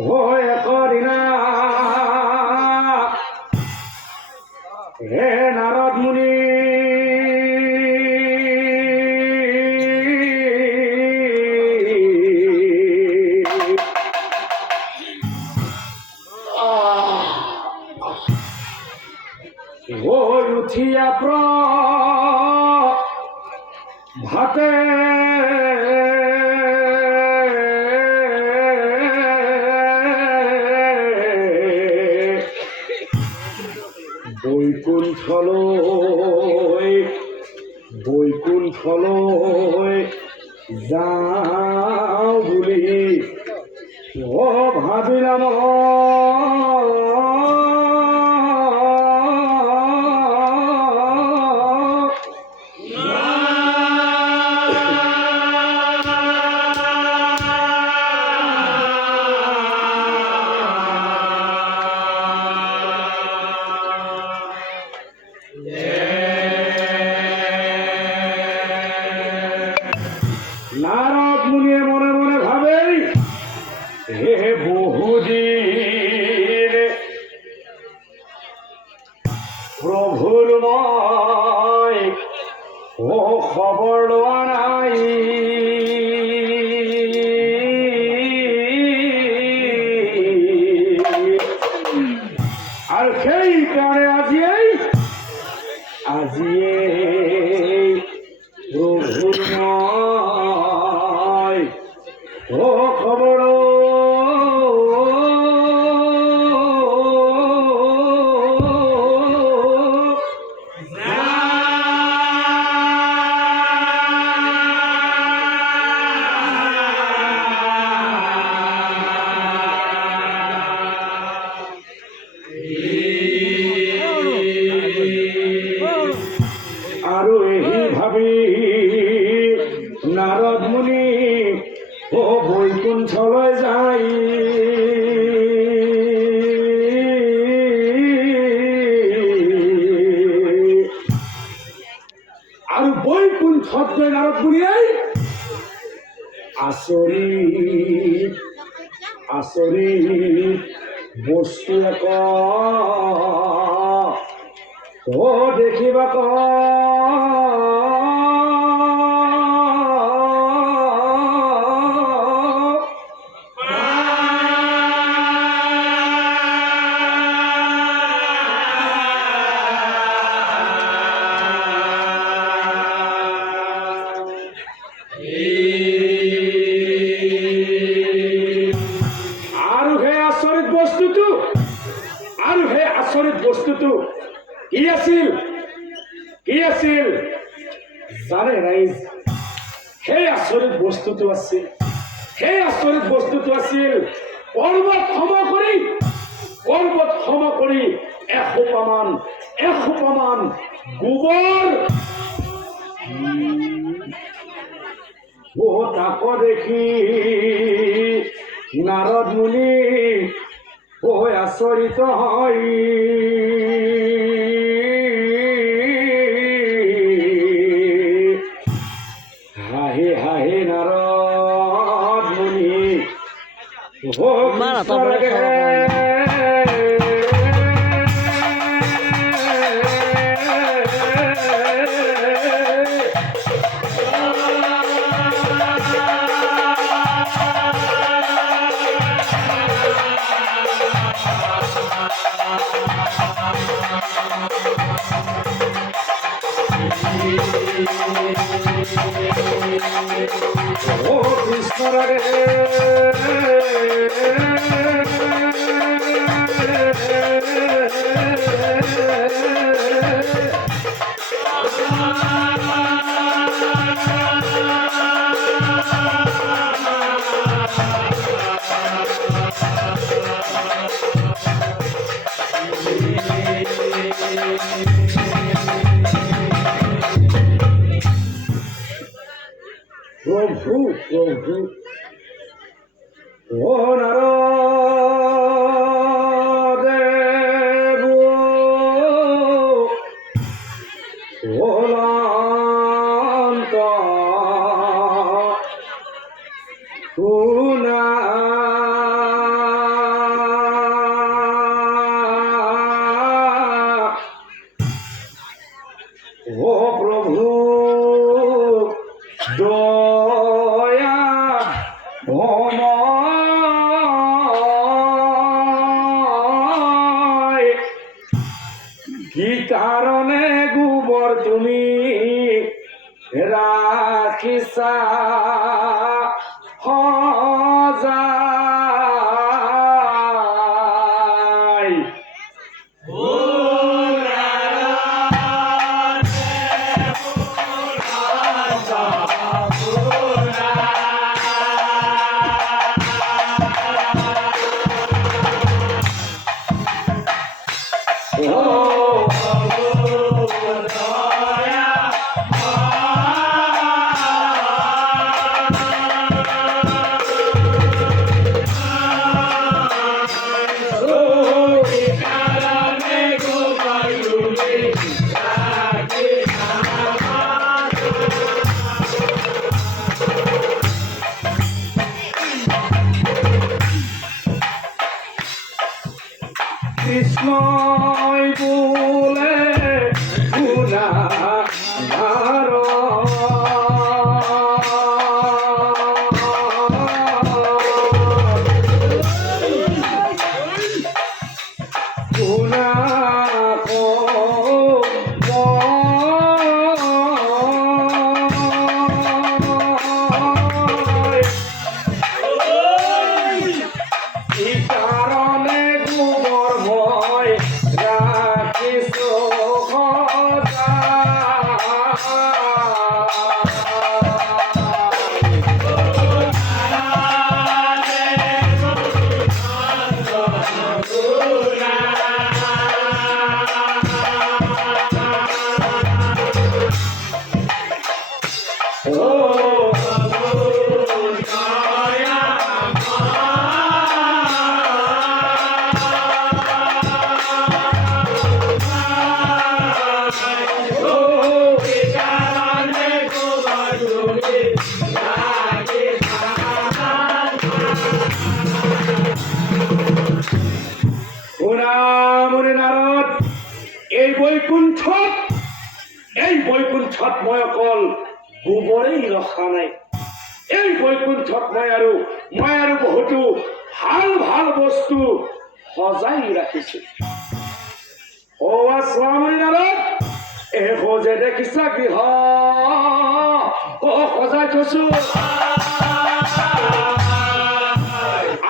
হয়ে করি না হে নারদ মুনি ওই উঠিয়া ভাতে বৈকুণ্ঠলয় যাও বলি ও ভাবিলাম নারদ মুনি মনে মনে ভাবেই হে বহুদিন প্রভুর ময় ও খবর লওয়া নাই আর সেই কারণে আজিয়ে প্রভুর ময় ও খবর আরো এই ভাবি নারদ মুনি ও বৈকুণ্ঠলয় যাই আর বৈকুণ্ঠ নারদ মুনি আচৰিত আচৰিত বস্তু এক ও দেখিবা আচৰিত বস্তুটো কি আছিল জানে ৰাইজ সেই আচৰিত বস্তুটো আছিল পৰ্বত সম কৰি এসোপামান গোবৰ তাক দেখি নাৰদ মুনি ওই আচরিত হয় হাহে হাহে নারদ মুনি ও কৃষ্ণ রে প্রভু প্রভু ও নারদেব ওলান্ত শুনা কারণে গোবর তুমি রাখিছা হজাই কৃষ্ণই বলে গুণাগার বৈকুণ্ঠত মই অকল গোবৰেই ৰখা নাই এই বৈকুণ্ঠত মই আৰু বহুতো ভাল ভাল বস্তু সজাই ৰাখিছো স্বামী নাৰদ এই সজে দেখিছা গৃহ সজাই থৈছো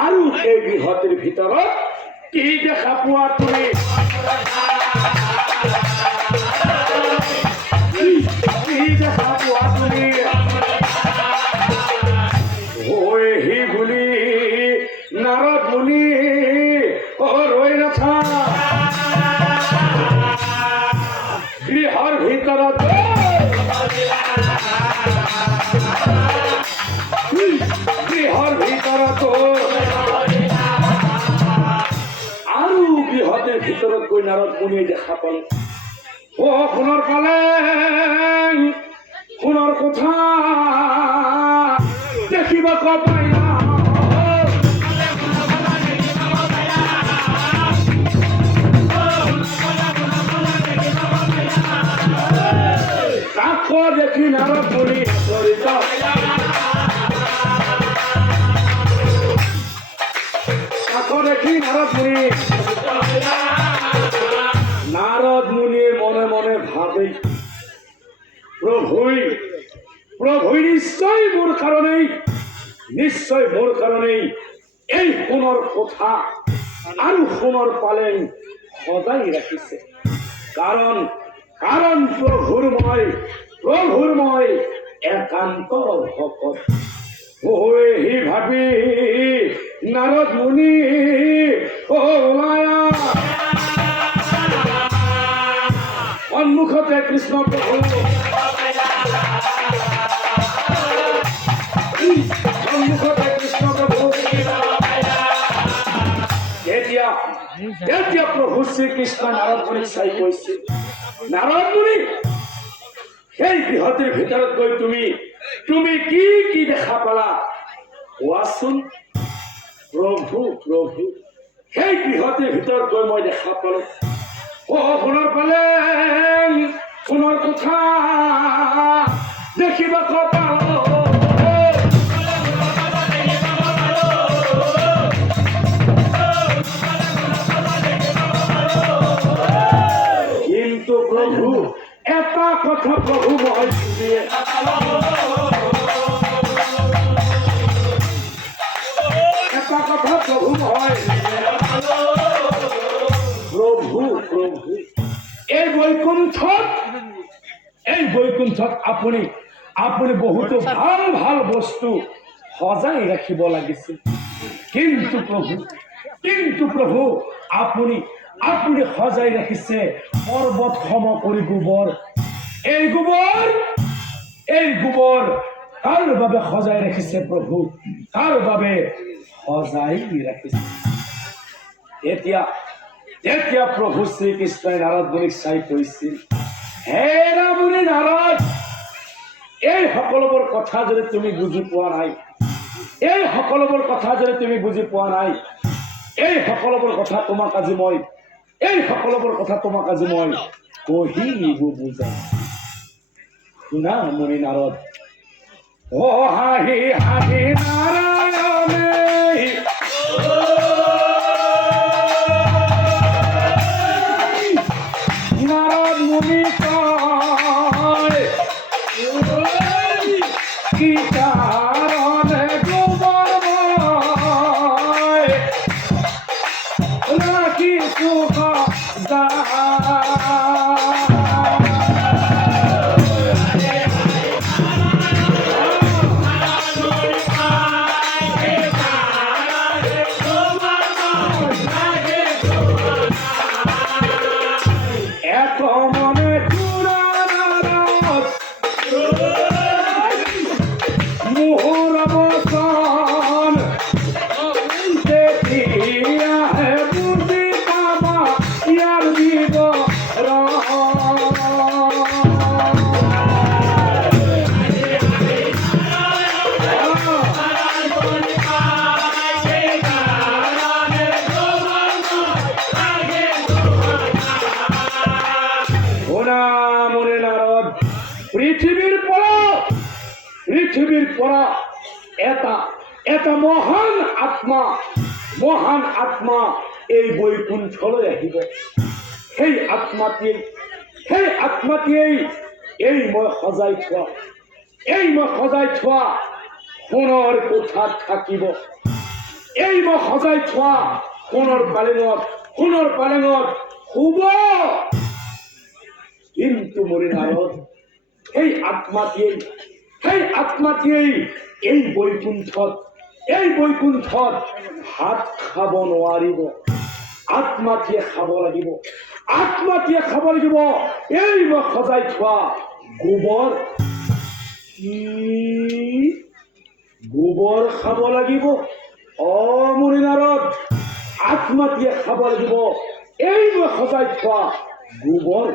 আৰু এই গৃহটিৰ ভিতৰত কি দেখা পোৱা তুমি নারদ মুনি রই নাথা গৃহর ভিতৰত আৰু গৃহতে ভিতৰত গৈ নাৰদ মুনিয়ে দেখা পালে সোণৰ পালে সোণৰ কথা দেখিব পাইলা দেখি নারদ মুনি দেখি নারদ মুনি মনে মনে ভাবে প্রভুই নিশ্চয় মোর কারণেই এই সোণৰ কথা আৰু সোণৰ পালেং সজাই ৰাখিছে কারণ প্রভুর মই একান্ত ভকত হি ভাবি নারদ মুনি ওলায়া সন্মুখতে কৃষ্ণ প্ৰভু তেতিয়া প্ৰভু শ্ৰীকৃষ্ণ নাৰদ মুনিক চাই কৈছে নারদ মুনি সেই গৃহটিৰ ভিতৰত গৈ তুমি কি দেখা পালা কোৱাচোন প্ৰভু সেই গৃহটিৰ ভিতৰত গৈ মই দেখা পালো সোণৰ পালে সোণৰ কথা দেখিব পালো কিন্তু কথা প্রভু ময় শুনিয়ে এটা কথা প্রভু ময় প্রভু প্রভু এই বৈকুণ্ঠত আপুনি আপুনি বহুতো ভাল ভাল বস্তু সজাই ৰাখিব লাগিছিল কিন্তু প্ৰভু আপুনি আপুনি সজাই ৰাখিছে পৰ্বত সম কৰি গোবৰ এই গোবৰ কাৰ বাবে সজাই ৰাখিছে প্ৰভু কাৰ বাবে সজাই ৰাখিছে তেতিয়া প্ৰভু শ্ৰীকৃষ্ণই নাৰদ মুনিক চাই কৈছিল হে ৰামুনি নাৰদ এই সকলোবোৰ কথা যদি তুমি বুজি পোৱা নাই এই সকলোবোৰ কথা যদি তুমি বুজি পোৱা নাই এই সকলোবোৰ কথা তোমাক আজি মই কহিব বুজাই শুনা মুনি নাৰদ ও হাহি হাহি নাৰায়ণে নারদ মুনি কয় কি কারণে গোবর রাখি সুখ পৃথিবীর পরা এটা মহান আত্মা এই বৈকুণ্ঠলৈ আহিব সেই আত্মাটিয়েই এই মই সজাই থোৱা সোণৰ কোঠাত থাকিব এই মই সজাই থোৱা সোণৰ পালেঙত শুব কিন্তু মৰি নাৰদ সেই আত্মাটিয়েই এই বৈকুণ্ঠত ভাত খাব নোৱাৰিব আত্মাটিয়ে খাব লাগিব এই মই সজাই থোৱা গোবৰ খাব লাগিব অ মুনি নাৰদ আত্মাটিয়ে খাব লাগিব এই মই সজাই থোৱা গোবৰ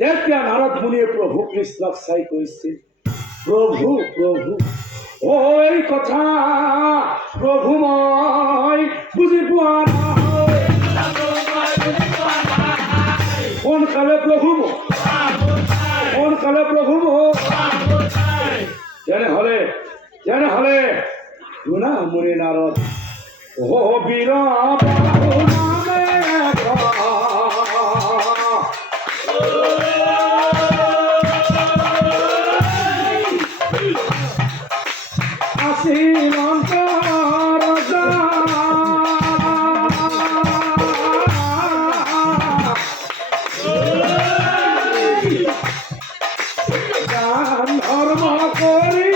এতিয়া নাৰদ মুনিয়ে প্ৰভু কৃষ্ণক চাই কৈছিল প্ৰভু ও এই কথা প্ৰভু মই বুজি পোৱা নাই সোনকালে প্ৰভু তেনেহলে শুনা মুনি নাৰদ ও বীৰ ধর্ম করি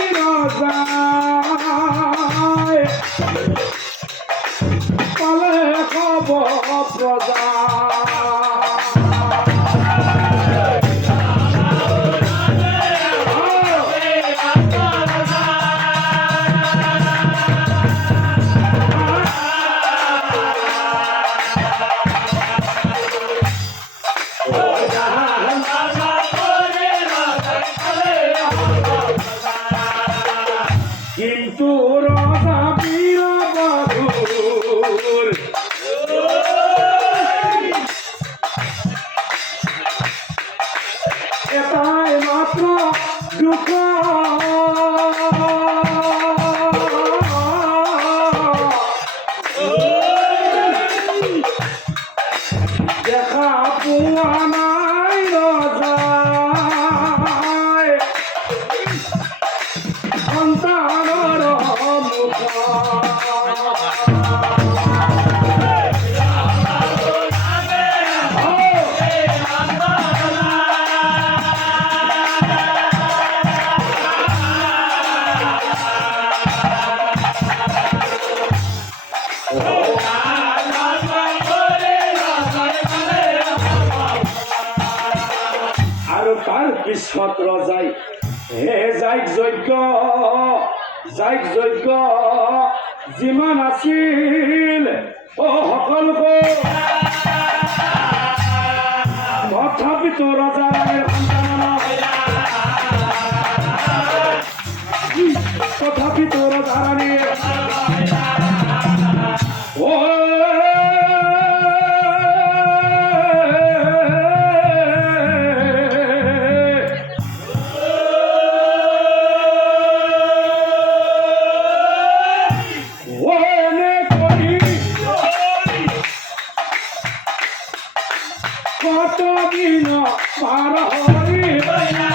পালে খব প্রজা আৰু তাৰ পিছত ৰজাই হে যাইক যজ্ঞ যিমান আছিল সকলোকে তথাপিতো ৰজা ৰাণীৰ সন্তান তথাপিতো ৰজা ৰাণীৰ কতদিন পার হইবে না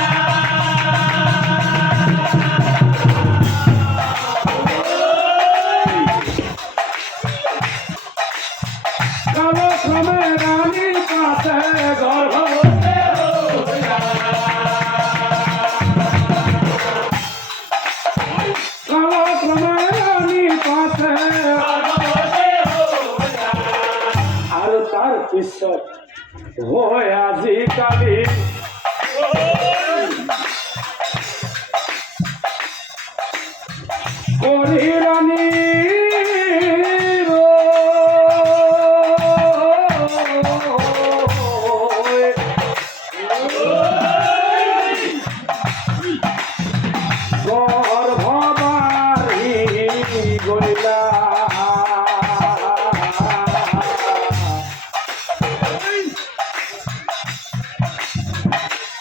কালক্রমে রানীর কাছে গর্ভবতী কালক্রমে রানীর কাছে আর তার পিছত হয় আজিকালি করি রানী গর্ভবারি গইলা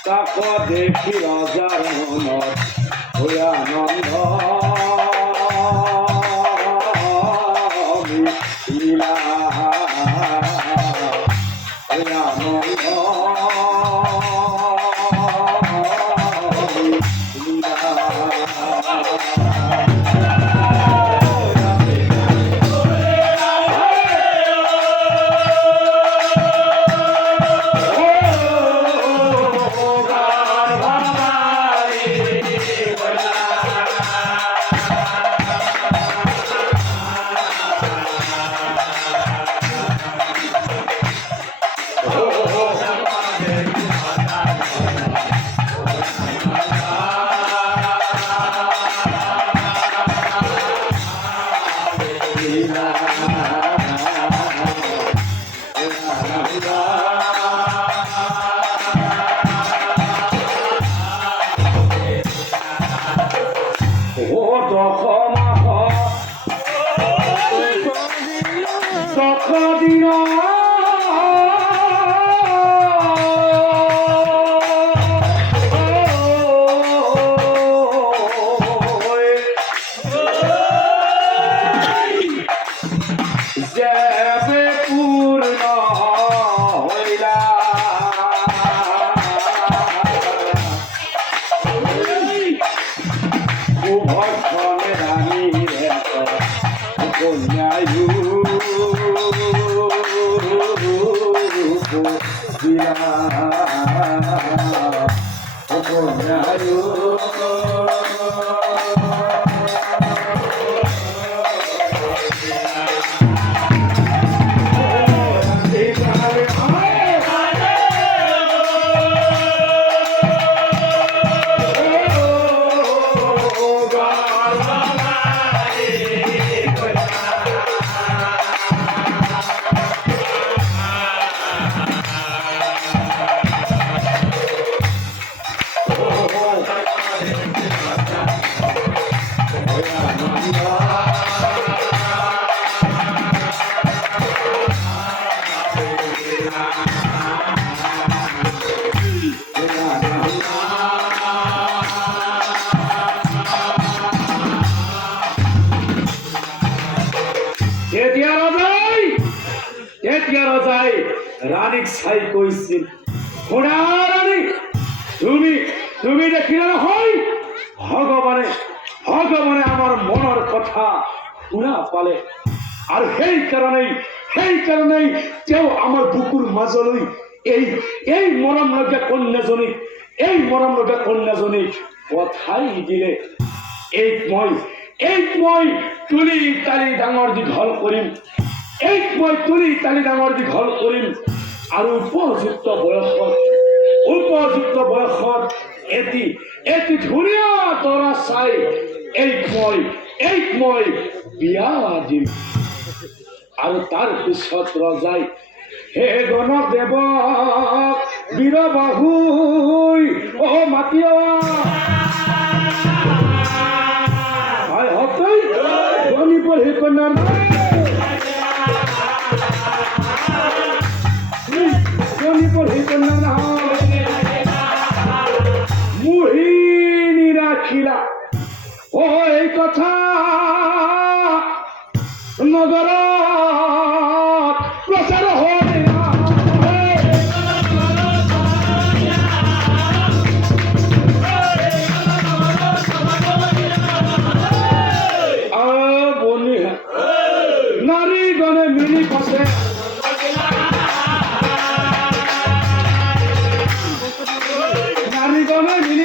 তাক দেখি রাজার মনত হইয়া আনন্দ মিলা হইয়া আনন্দ রানীক চাই কৈছিল ঘোড়া রানী তুমি দেখিলে নহয় ভগৱানে আমাৰ মনৰ কথা শুনা পালে আর সেই কারণেই কেউ আমার বুকুর মাজলৈ এই মৰম লগা কন্যাজনী কথাই দিলে এইক মই তুলি তালি ডাঙৰ দীঘল কৰিম আৰু উপযুক্ত বয়সত এটি ধুনীয়া তৰা চাই এইক মই বিয়া দিম আৰু তাৰ পিছত ৰজাই হে গণদেৱ বীৰবাহু মাতিয় গণিবৰ সেই কন্যা মুহিনী ৰাখিলা এই কথা নগৰত প্ৰচাৰ হয় নাৰীগণে মিলি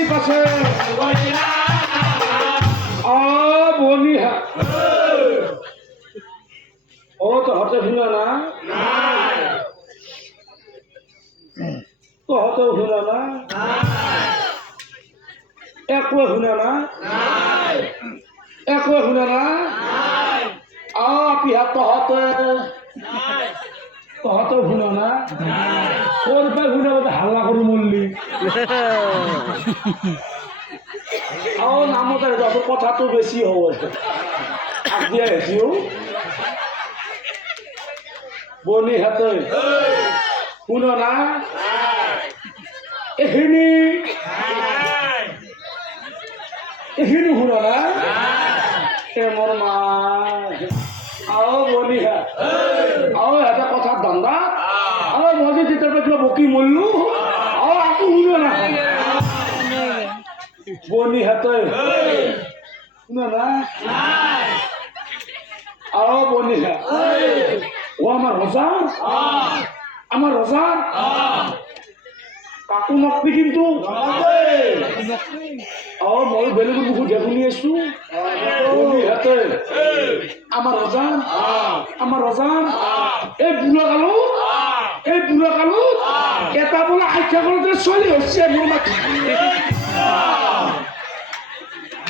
পাছে বনিহা তহঁতে শুনা না তহঁতেও শুনা না একোৱে শুনা না পিহা তহঁতেও শুনা না তোর পাই শুনা হাল্লা কৰি মরলি নামত যত কথাটো বেশি হব আগে আহিও বনি হাতে শুনো না এইখিনি শুনো না মোৰ মা বনি হা এটা কথার ধান্দা মই যে যেটার কিবা বকি মরলু আকো শুনো না বনি হাতে শুনো না বনি হা আমার রজার কাকু নকবি কিন্তু মই বেলেগৰ মুখত দেখুনি আছো হাতে আমার রজান এই বুঢ়া কালত এটা বোলে আখ্যা কৰোঁতে ছোৱালী হৈছে মোৰ মাথা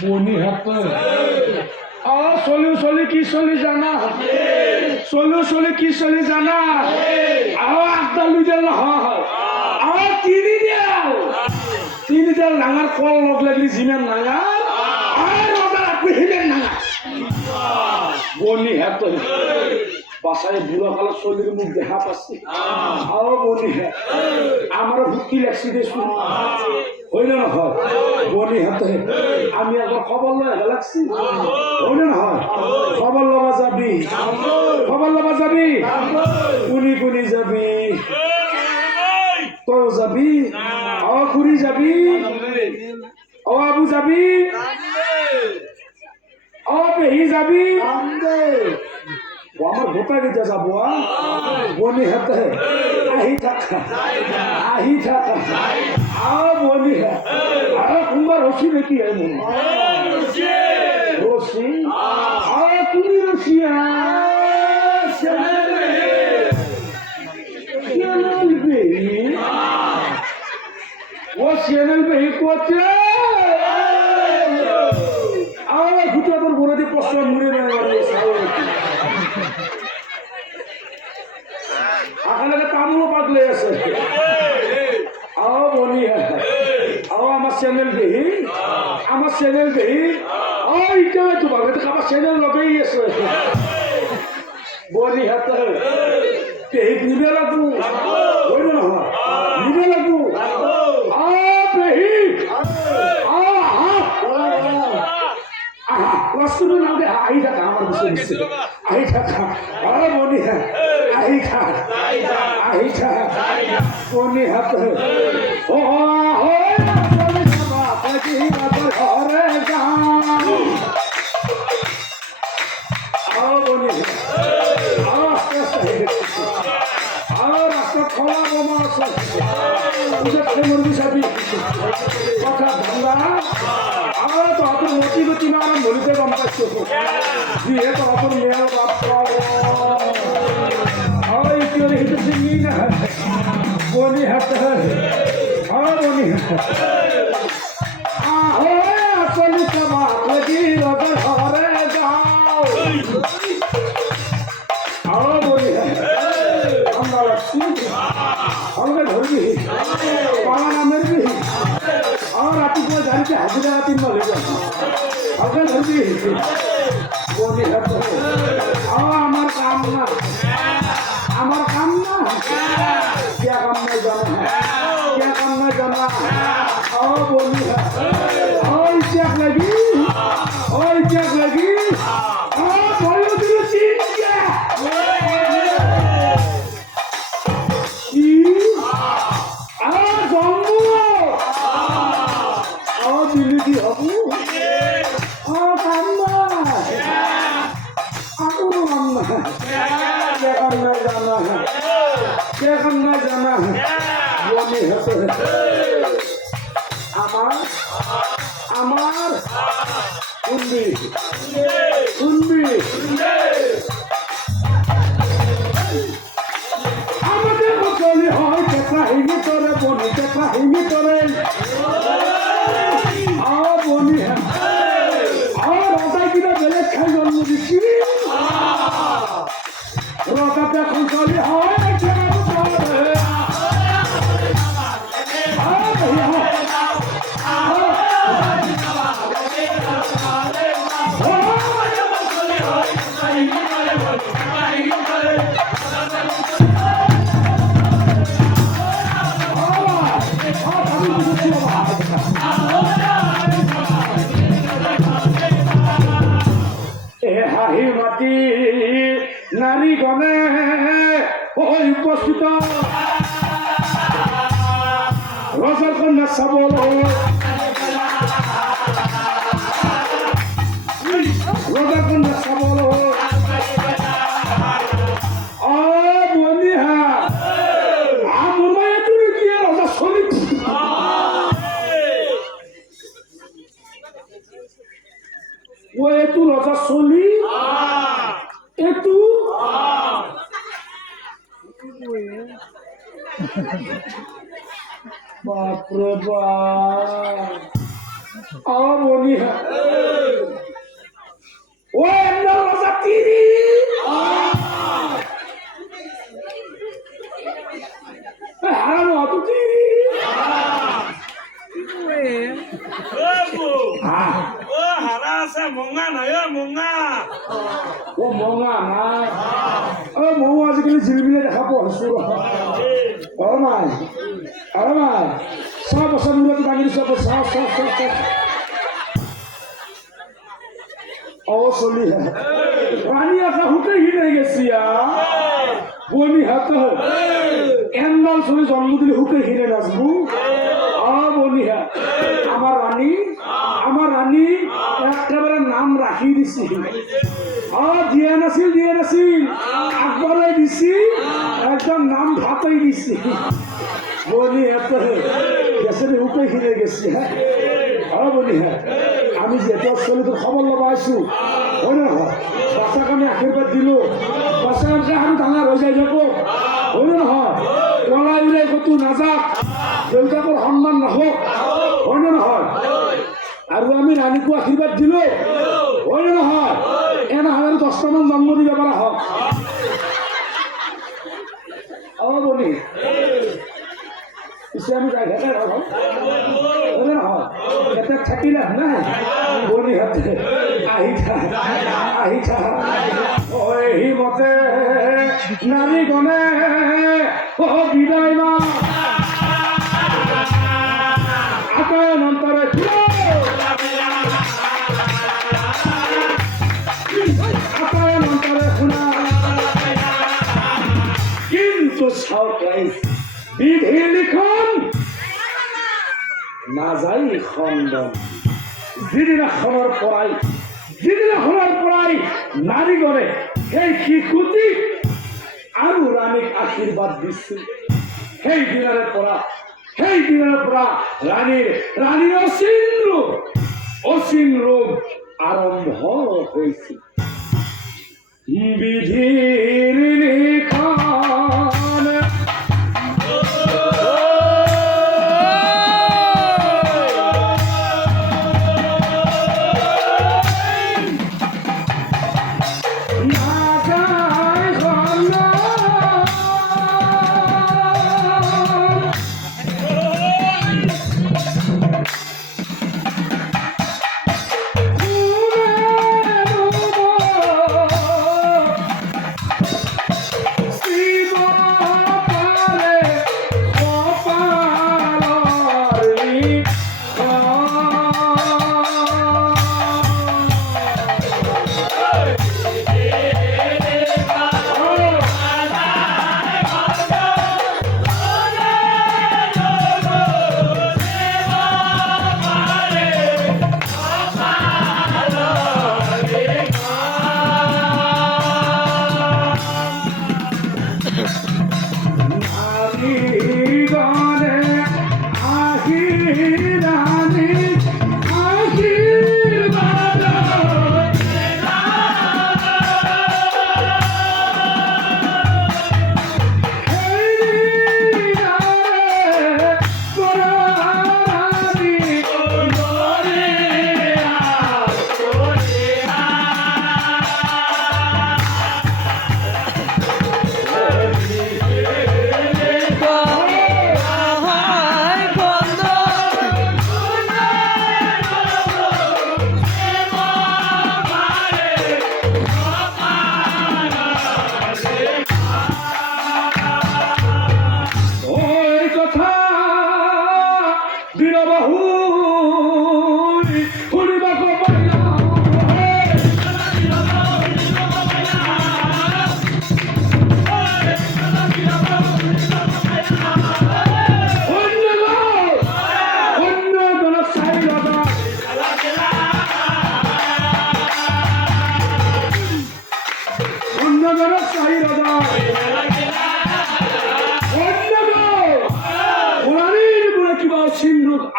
বনি হাতে চলি কি চলি জানা আগডাল দুইডাল নহয় তিনিডাল ডাঙৰ কল লগ লাগলি যিমান ডাঙৰ সিমান ডাঙৰ বনি হাত বাসায় বুড়া কালো চলির মুখ দেখা পাচ্ছি বনি হ্যাঁ আমারও ভুক্তি লাগছি দেখুন হইল না হয় বনি হাতে আমি একবার খবর লয় লাগছি হইল না হয় খবর লবা যাবি কুনি যাবি তও যাবি খুড়ি যাবি আবু যাবি পেহী যাবি আমার ভোটা দিতে যাবো বনি হাতে আহি থাকা বনি কোনবা রসি নাকি রসি তুমি রসিয়া চ্যানেল বেহি করছে ঘুটে তোর বলে দিয়ে প্রশ্ন মুড়ে আখানে তামুলও পাগলে আছে বনি আমার চ্যানেল বেহি ইটাই তোমার আমার চ্যানেল লগেই আছে বনি হাতে পেহিক নিবে লাগবো বলবো না নিবে লাগবো পেহিক কষ্টটা নাম দে আহি থাকা আমার বিষয় আহি থাকা বনি আহি থাকা বনি হাতে ঘরে বলি আরো আস্তে আস্তে হেঁটে আর রাস্তা খোলা বোমা আছে প্রেমের বিষয় কথা ধান্দা আর তো হাতের মতি গতি না আর মরিতে গম পাচ্ছ দিয়ে তো হাতের মেয়ের বাপ ওই কি হেঁটে চিনি না বনি হাতে আর বনি আসলে সবা লাগি রগর হরে যাও আর বলি আমরা লাগছি আমাকে ধরবি পালা নামের বি আর রাতি করে জানিতে হাজিরা রাতি নলে আমাকে ধরবি বলি আমার কাম না আমার কাম না क्या काम नहीं जाना है क्या काम नहीं जाना और बोली है और क्या लगी और बोलो दिल चीज क्या আর জন্ম আর দিল্লি দি হবু আর কান্না আকুরু কান্না কে কান্না জানা है क्या करना जाना है वो नहीं होते আমার কুন্দি আমাদের চলে হয় কাহিনী তোরে বনিতে কাহিনী তোরে আর বনি আর রাজাই কিনা বেলেগ খাই জন্ম দিচ্ছি রাজাতে এখন চলে হয় নারী গণে ওই উপস্থিত রসার কন্যা সবল রসার কন্যা সবল বলি হ্যাঁ আমার তুমি কি রসা শরীর ও একটু রসা শরীর একটু বাপরে বাপ বলি ও রসা তিরি হারানো অত তিরি হারা আছে মঙা নাই মঙা ও মঙা নাই ও মৌ আজিকালি জিলমিলে দেখা পোৱা হৈছো মাই চাহ বছৰ মূৰত দাঙি দিছো চাহ ও চলি রানী আশা হুতে হিনে গেছি বনি হাত এন্দাল চলি জন্ম দিলে হুকে হিনে নাচবো বনি আমার রানী একেবারে নাম রাখি দিছি দিয়ে নাছিল আকবরে দিছি একদম নাম ভাতই দিছি বলি গেছে হুকে হিনে গেছি বলি আমি যেহেতু চলিত খবর লবা আইছো হয় না বাচ্চাক আমি আশীর্বাদ দিলো বাচ্চাকে আমি ডাঙৰ হৈ যাই যাব হয় না নহয় ওলাই ওলাই কতো নাযাক দেউতাকৰ সন্মান নাহক হয় না নহয় আৰু আমি ৰাণীকো আশীৰ্বাদ দিলো হয় না নহয় এনে 10টামান জন্ম দিব পৰা হওক বলি পিছে আমি যাই থাকে নহয় এটা থাকিলে নাই বলি হাতে আহি থা সেই মতে নারী গণে বিদায় মা আকার অন্তরে শুনা কিন্তু বিধি লিখন না যাই খণ্ডন যিদিনাখনৰ পৰাই নারী গণে শিশুটি আৰু ৰাণীক আশীৰ্বাদ দিছিল। সেই দিনাৰে পৰা ৰাণীৰ অসীম ৰোগ আৰম্ভ হৈছিল। বিধিৰ লিখন নাগাই গ'ল।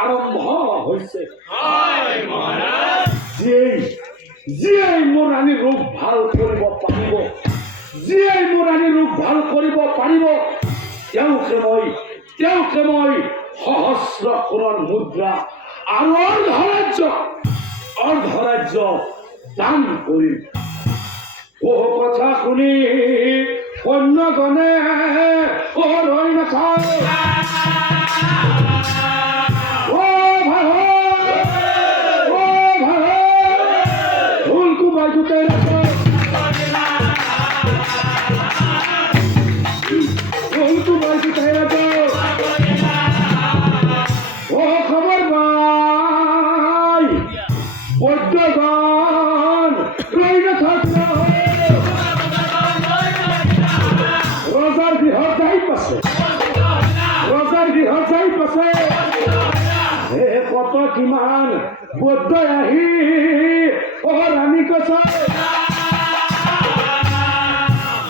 আৰম্ভ হৈছে। যিয়ে মোৰ ৰাণী ৰোগ ভাল কৰিব পাৰিব, তেওঁকে মই সহস্ৰ সোণৰ মুদ্ৰা আৰু অৰ্ধৰাজ্য দান কৰিম। বহু কথা শুনি সৈন্যগণে ৰৈ নাথাকে। কত কিমান বৌদ্ধ আহি ৰাণী কৈছে,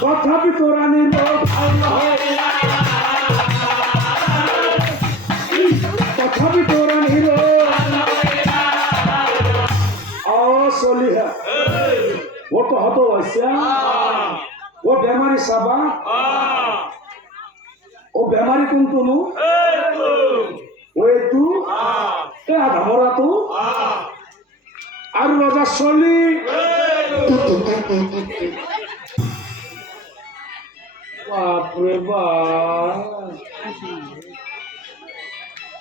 তথাপিতো ৰাণীৰ ভাল নহয়। চলিহা ও তহঁত হৈছে ও বেমাৰী চাবা। ও বেমাৰী কোনটোনো? এইটো আধা মৰাটো আৰু ৰজা চলি। বাপৰে বাপ,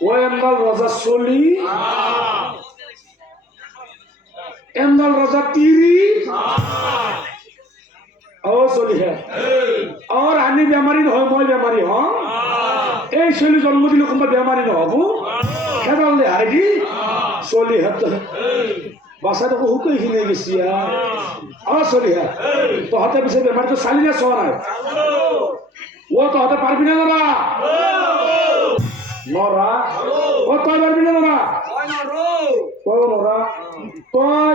ও এমদাল রজা চলি, এমদাল রজা তিরি, ও চলি হে আর আনি বেমারি নহয়, মই বেমারি হম। এই চলি জন্ম দিলে কোনবা বেমারি নহব, খেদাল দেখাই দি চলি হাত বাচ্চাটা হুকে কিনে গেছি। চলি হ্যাঁ, তহতে পিছিয়ে বেমারিটা চালি না চোৱা নাই? ও তহতে পারবি না নরা? নরা ও তই পারবি না নরা? তই নরা, তই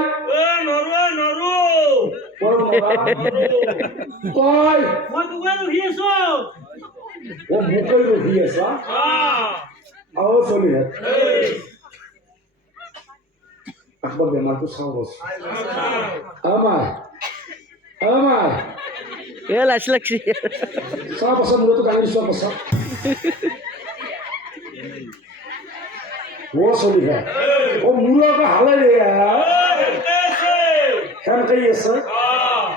তই মই দোকান ৰখি আছো ও মুখৈ ৰখি আছা আও চলিহে আকবৰ বেমাৰটো চাওঁ বস্তু আমাৰ এ লাজ লাগছে চোৱা পাছত মূৰতো দাঙি চোৱা পাছত ও চলিহে ও মূৰৰ হালে ৰে খেন খাই আছে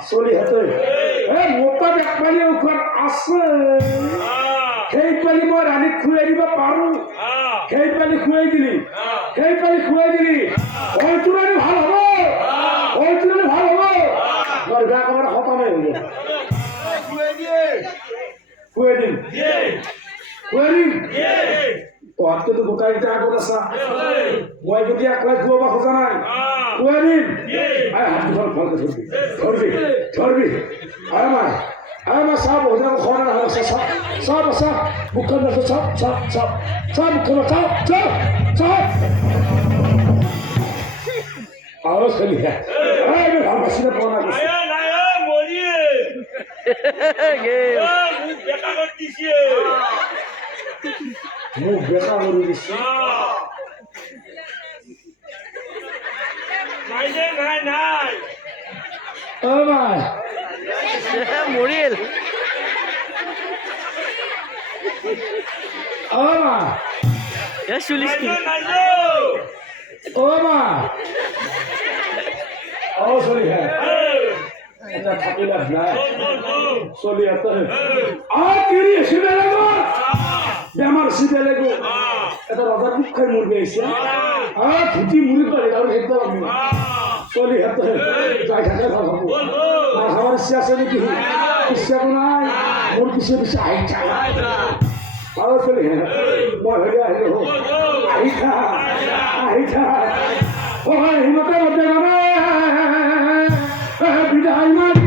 চলিহেতে মোৰ তাত এক পালি ঔষধ আছে সেই পালি মই ৰাণীক খুৱাই দিব পাৰো সেই পালি খুৱাই দিলি হয়তো ৰাণী ভাল হ'ব মোৰ গা কামাৰ সকামে হ'ব খুৱাই দিম তহঁততো গোটাইকেইটা আগত আছা মই যদি একলাই খুৱাব খোজা নাই খুৱাই দিম হাত দুখন ভালকে ধৰবি আমাৰ চাহ বহুত খোৱা নাই চাহ মুখখন চাহ মুখখন চাহ আৰু চলি ভাল বাচিলে পোৱা নাই মোক বেকা কৰি দিছে আমাৰ মৰিল এ চুলিছ চলি এটা থাকি লাভ নাই চলি আছে বেমাৰ চিধে লাগো এটা ৰজাৰ দুখ খাই মৰি গৈছে ধুতি মুড়ি পাৰি আৰু সেইটো চলি হাতে যাই থাকে ভাল হ'ব খাবার ইচ্ছা আছে নেকি ইচ্ছাটো নাই মোৰ পিছে আহি থাক আৰু চলি মই হেৰি আহিলো আহি থাক হিমতে মতে বিদায়